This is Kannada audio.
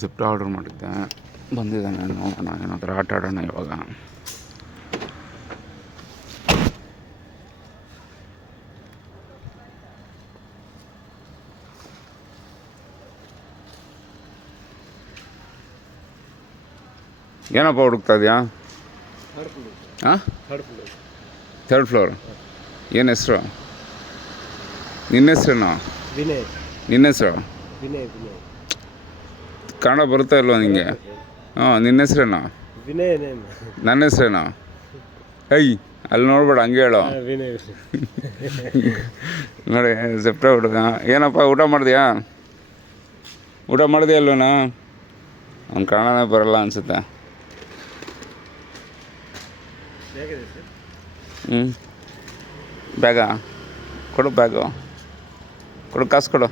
ಜಿಪ್ಟೋ ಆರ್ಡ್ರ್ ಮಾಡಿದ್ದೆ, ಬಂದಿದ್ದಾನೆ. ನೋಡೋಣ, ಏನಾದರೂ ಆಟ ಆಡೋಣ ಇವಾಗ. ಏನಪ್ಪ ಹುಡುಕ್ತಾ ಇದೆಯಾ? ಹಾಂ, ಥರ್ಡ್ ಫ್ಲೋರ್. ಏನು ಹೆಸರು? ನಿನ್ನ ಹೆಸ್ರೇನು? ವಿನಯ್. ನಿನ್ನ ಹೆಸರು? ವಿನಯ್. ಕನ್ನಡ ಬರುತ್ತಾ ಇಲ್ವ ನಿಮಗೆ? ಹಾಂ, ನಿನ್ನ ಹೆಸ್ರೇನು? ವಿನಯ್. ನನ್ನ ಹೆಸ್ರೇನು? ಅಲ್ಲಿ ನೋಡ್ಬೇಡ, ಹಂಗೆ ಹೇಳು. ವಿನಯ್. ನೋಡಿ, ಜಿಪ್ಟೋ ಹುಡುಗ. ಏನಪ್ಪ ಊಟ ಮಾಡಿದ್ಯಾ? ಊಟ ಮಾಡಿದ್ಯಾ ಅಲ್ವನಾ? ಅವ್ನು ಕನ್ನಡನೇ ಬರಲ್ಲ ಅನಿಸುತ್ತೆ. ಬ್ಯಾಗಾ ಕೊಡು, ಬ್ಯಾಗು ಕೊಡು, ಕಾಸು ಕೊಡು.